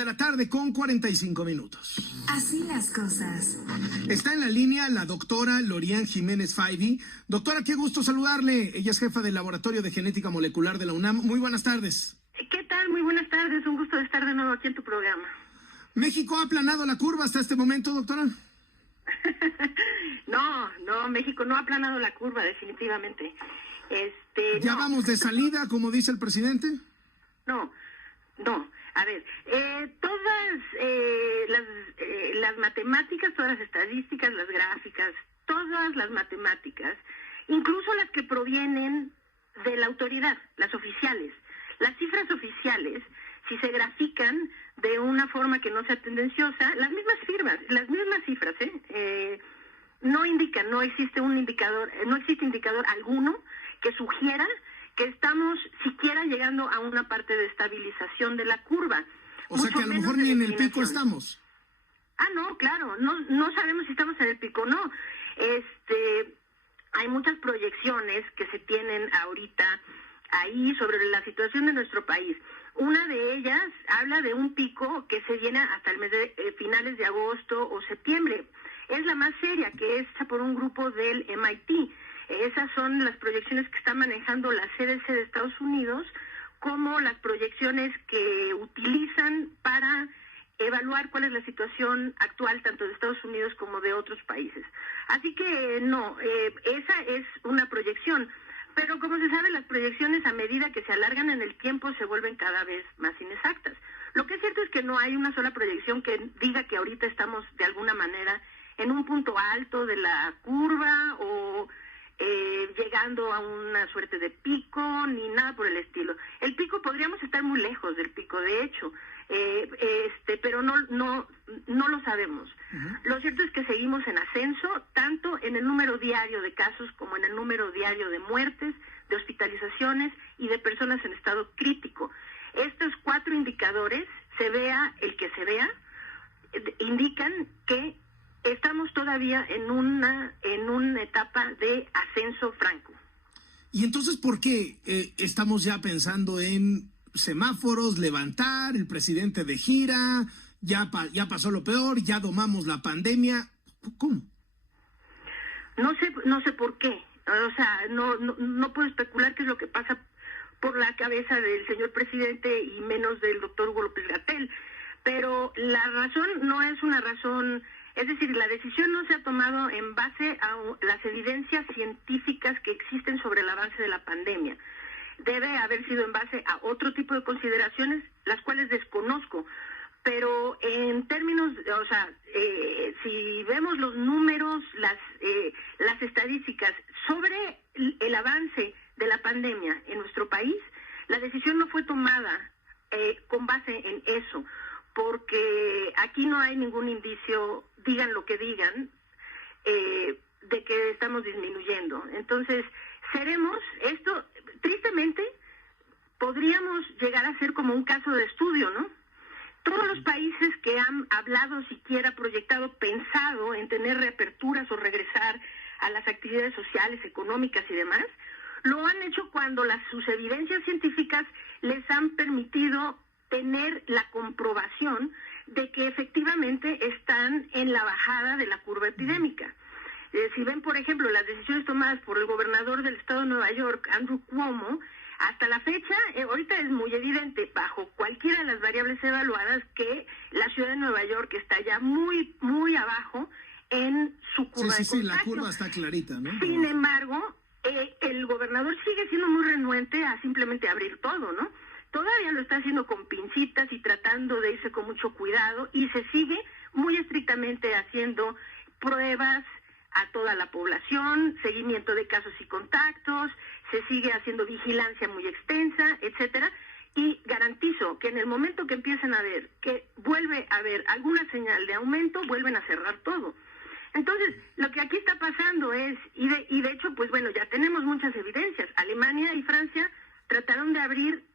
De la tarde con 45 minutos. Así las cosas. Está en la línea la doctora Lorian Jiménez Faibi. Doctora, qué gusto saludarle. Ella es jefa del Laboratorio de Genética Molecular de la UNAM. Muy buenas tardes. ¿Qué tal? Muy buenas tardes. Un gusto de estar de nuevo aquí en tu programa. ¿México ha aplanado la curva hasta este momento, doctora? No, México no ha aplanado la curva, definitivamente. ¿Ya no. vamos de salida, como dice el presidente? No. A ver, todas las matemáticas, todas las estadísticas, las gráficas, todas las matemáticas, incluso las que provienen de la autoridad, las oficiales, las cifras oficiales, si se grafican de una forma que no sea tendenciosa, las mismas cifras, no indican, no existe indicador alguno que sugiera que estamos siquiera llegando a una parte de estabilización de la curva. O sea que a lo mejor ni en el pico estamos. No, claro, no sabemos si estamos en el pico o no. Hay muchas proyecciones que se tienen ahorita ahí sobre la situación de nuestro país. Una de ellas habla de un pico que se viene hasta el mes de finales de agosto o septiembre. Es la más seria, que es hecha por un grupo del MIT. Esas son las proyecciones que está manejando la CDC de Estados Unidos, como las proyecciones que utilizan para evaluar cuál es la situación actual tanto de Estados Unidos como de otros países. Así que esa es una proyección. Pero como se sabe, las proyecciones a medida que se alargan en el tiempo se vuelven cada vez más inexactas. Lo que es cierto es que no hay una sola proyección que diga que ahorita estamos de alguna manera en un punto alto de la curva o llegando a una suerte de pico, ni nada por el estilo. El pico, podríamos estar muy lejos del pico, de hecho, pero no lo sabemos. Uh-huh. Lo cierto es que seguimos en ascenso, tanto en el número diario de casos como en el número diario de muertes, de hospitalizaciones y de personas en estado crítico. Estos 4 indicadores, se vea el que se vea, indican que estamos todavía en una etapa de ascenso franco. ¿Y entonces por qué estamos ya pensando en semáforos, levantar, el presidente de gira, ya pasó lo peor, ya domamos la pandemia? ¿Cómo? No sé por qué. O sea, no puedo especular qué es lo que pasa por la cabeza del señor presidente y menos del doctor Hugo López-Gatell. Pero la razón no es una razón. Es decir, la decisión no se ha tomado en base a las evidencias científicas que existen sobre el avance de la pandemia. Debe haber sido en base a otro tipo de consideraciones, las cuales desconozco. Pero en términos, si vemos los números, las estadísticas sobre el avance de la pandemia en nuestro país, la decisión no fue tomada con base en eso, porque aquí no hay ningún indicio, digan lo que digan, de que estamos disminuyendo. Entonces, esto, tristemente, podríamos llegar a ser como un caso de estudio, ¿no? Todos los países que han hablado, siquiera proyectado, pensado en tener reaperturas o regresar a las actividades sociales, económicas y demás, lo han hecho cuando sus evidencias científicas les han permitido tener la comprobación de que efectivamente están en la bajada de la curva epidémica. Si ven, por ejemplo, las decisiones tomadas por el gobernador del estado de Nueva York, Andrew Cuomo, hasta la fecha, ahorita es muy evidente, bajo cualquiera de las variables evaluadas, que la ciudad de Nueva York está ya muy, muy abajo en su curva de contagio. Sí, la curva está clarita, ¿no? Sin embargo, el gobernador sigue siendo muy renuente a simplemente abrir todo, ¿no? Todavía lo está haciendo con pincitas y tratando de irse con mucho cuidado, y se sigue muy estrictamente haciendo pruebas a toda la población, seguimiento de casos y contactos, se sigue haciendo vigilancia muy extensa, etcétera, y garantizo que en el momento que empiecen a ver que vuelve a haber alguna señal de aumento, vuelven a cerrar todo. Entonces, lo que aquí está pasando es, y de hecho, pues bueno, ya tenemos muchas evidencias. Alemania y Francia trataron de abrir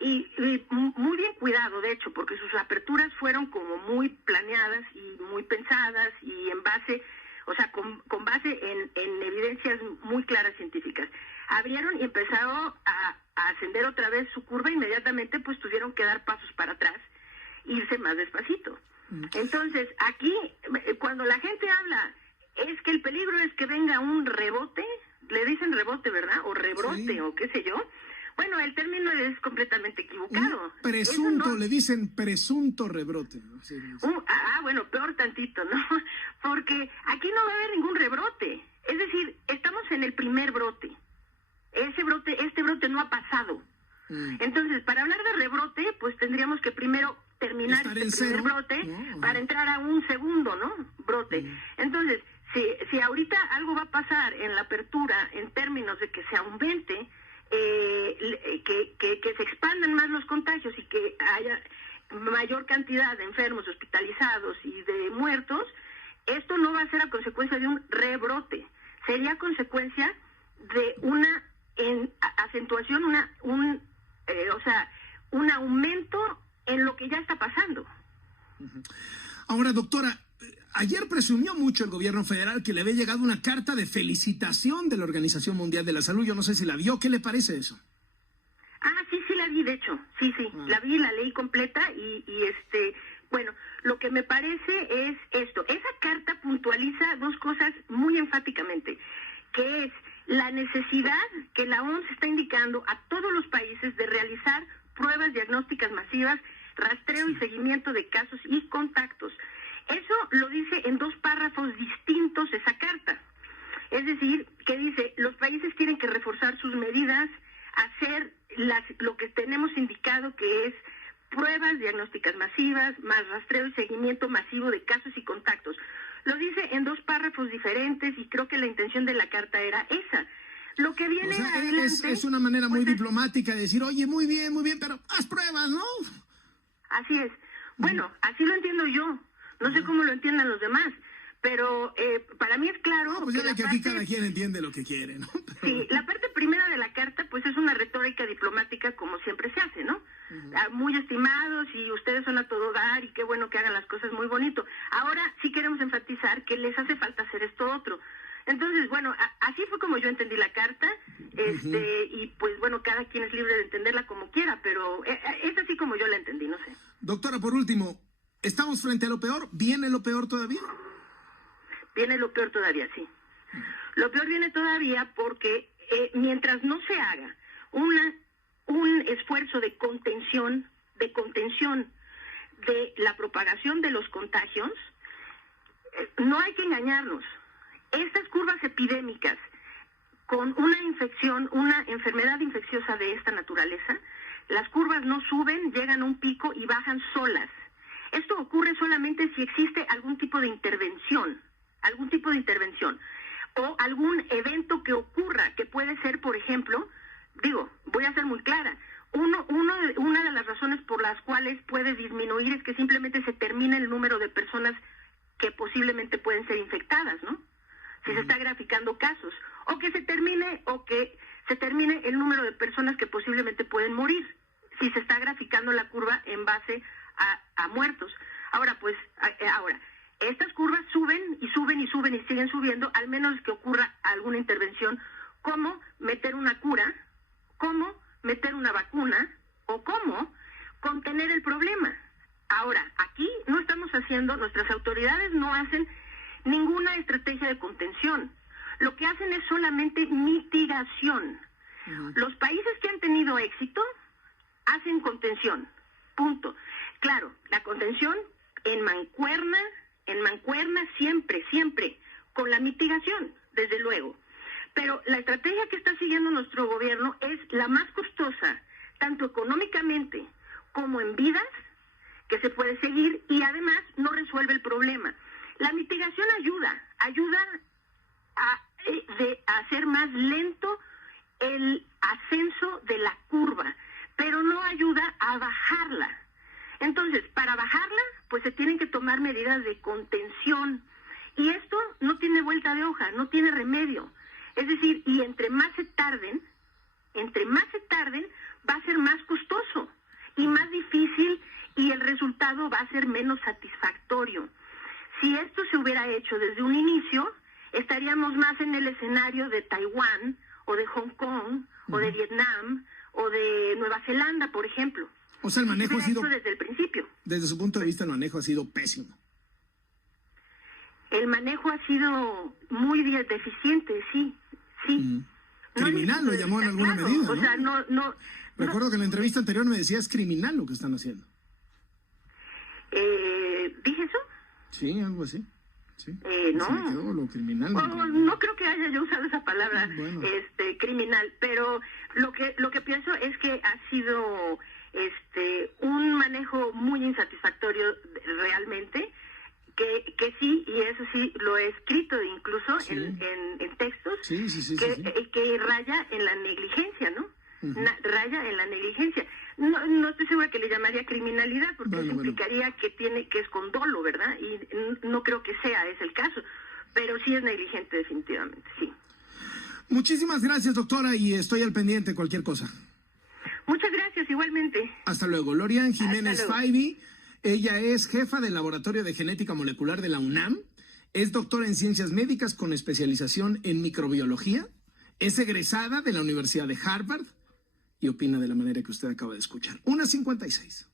y muy bien cuidado, de hecho, porque sus aperturas fueron como muy planeadas y muy pensadas y en base, o sea, con base en evidencias muy claras científicas. Abrieron y empezaron a ascender otra vez su curva, inmediatamente pues tuvieron que dar pasos para atrás irse más despacito. Entonces, aquí, cuando la gente habla, es que el peligro es que venga un rebote, le dicen rebote, ¿verdad? O rebrote, sí, o qué sé yo. Bueno, el término es completamente equivocado. Presunto, no, le dicen presunto rebrote. Sí, sí. Bueno, peor tantito, ¿no? Porque aquí no va a haber ningún rebrote. Es decir, estamos en el primer brote. Este brote no ha pasado. Entonces, para hablar de rebrote, pues tendríamos que primero terminar este primer brote, ¿no? Para entrar a un segundo, ¿no? Brote. Entonces, si ahorita algo va a pasar en la apertura en términos de que se aumente, que se expandan más los contagios y que haya mayor cantidad de enfermos hospitalizados y de muertos, esto no va a ser a consecuencia de un rebrote, sería consecuencia de una acentuación, un aumento en lo que ya está pasando. Ahora, doctora, ayer presumió mucho el gobierno federal que le había llegado una carta de felicitación de la Organización Mundial de la Salud. Yo no sé si la vio. ¿Qué le parece eso? Sí la vi, de hecho. Sí. La vi, la leí completa y bueno, lo que me parece es esto. Esa carta puntualiza dos cosas muy enfáticamente, que es la necesidad que la OMS está indicando a todos los países de realizar pruebas diagnósticas masivas, rastreo y seguimiento de casos y contactos. Eso lo dice en dos párrafos distintos esa carta. Es decir, que dice, los países tienen que reforzar sus medidas, hacer lo que tenemos indicado que es pruebas diagnósticas masivas, más rastreo y seguimiento masivo de casos y contactos. Lo dice en dos párrafos diferentes y creo que la intención de la carta era esa. Lo que viene adelante... Es una manera muy diplomática de decir, oye, muy bien, pero haz pruebas, ¿no? Así es. Bueno, así lo entiendo yo. No sé cómo lo entiendan los demás, pero para mí es claro... Pues que aquí cada quien entiende lo que quiere, ¿no? Sí, la parte primera de la carta, pues es una retórica diplomática como siempre se hace, ¿no? Muy estimados y ustedes son a todo dar y qué bueno que hagan las cosas muy bonito. Ahora sí queremos enfatizar que les hace falta hacer esto otro. Entonces, bueno, así fue como yo entendí la carta, y pues bueno, cada quien es libre de entenderla como quiera, pero es así como yo la entendí, no sé. Doctora, por último, ¿estamos frente a lo peor? ¿Viene lo peor todavía? Viene lo peor todavía, sí. Lo peor viene todavía porque mientras no se haga un esfuerzo de contención de la propagación de los contagios, no hay que engañarnos. Estas curvas epidémicas con una enfermedad infecciosa de esta naturaleza, las curvas no suben, llegan a un pico y bajan solas. Esto ocurre solamente si existe algún tipo de intervención, o algún evento que ocurra, que puede ser, por ejemplo, voy a ser muy clara, una de las razones por las cuales puede disminuir es que simplemente se termina el número de personas que posiblemente pueden ser infectadas, ¿no? Si se está graficando casos, o que se termine el número de personas que posiblemente pueden morir, si se está graficando la curva en base a muertos. Ahora, estas curvas suben y siguen subiendo, al menos que ocurra alguna intervención, como meter una cura, como meter una vacuna, o cómo contener el problema. Ahora, aquí no estamos haciendo, nuestras autoridades no hacen ninguna estrategia de contención. Lo que hacen es solamente mitigación. Los países que han tenido éxito hacen contención. Punto. Claro, la contención en mancuerna siempre, con la mitigación, desde luego. Pero la estrategia que está siguiendo nuestro gobierno es la más costosa, tanto económicamente como en vidas, que se puede seguir y además no resuelve el problema. La mitigación ayuda a hacer más lento el ascenso de la curva, pero no ayuda a bajarla. Entonces, para bajarla, pues se tienen que tomar medidas de contención. Y esto no tiene vuelta de hoja, no tiene remedio. Es decir, y entre más se tarden, va a ser más costoso y más difícil y el resultado va a ser menos satisfactorio. Si esto se hubiera hecho desde un inicio, estaríamos más en el escenario de Taiwán o de Hong Kong o de Vietnam o de Nueva Zelanda, por ejemplo. O sea, el manejo ha sido, hecho desde el principio. desde su punto de vista, el manejo ha sido pésimo. El manejo ha sido muy deficiente, sí. Criminal lo llamó en alguna medida, ¿no? O sea, no. Recuerdo que en la entrevista anterior me decía, es criminal lo que están haciendo. ¿Dije eso? Sí, algo así. Sí. No. Se me quedó lo criminal. No creo que haya yo usado esa palabra, Bueno. criminal, pero lo que pienso es que ha sido un manejo muy insatisfactorio realmente, que sí, y eso sí lo he escrito incluso Sí. en textos, Sí. que raya en la negligencia, ¿no? Ujú. Raya en la negligencia. No estoy segura que le llamaría criminalidad, porque Bueno, eso implicaría que es con dolo, ¿verdad? Y no creo que sea ese el caso, pero sí es negligente definitivamente, sí. Muchísimas gracias, doctora, y estoy al pendiente, cualquier cosa. Muchas gracias, igualmente. Hasta luego. Lorian Jiménez Hasta luego. Faibi, ella es jefa del Laboratorio de Genética Molecular de la UNAM, es doctora en Ciencias Médicas con especialización en microbiología, es egresada de la Universidad de Harvard y opina de la manera que usted acaba de escuchar. 1:56.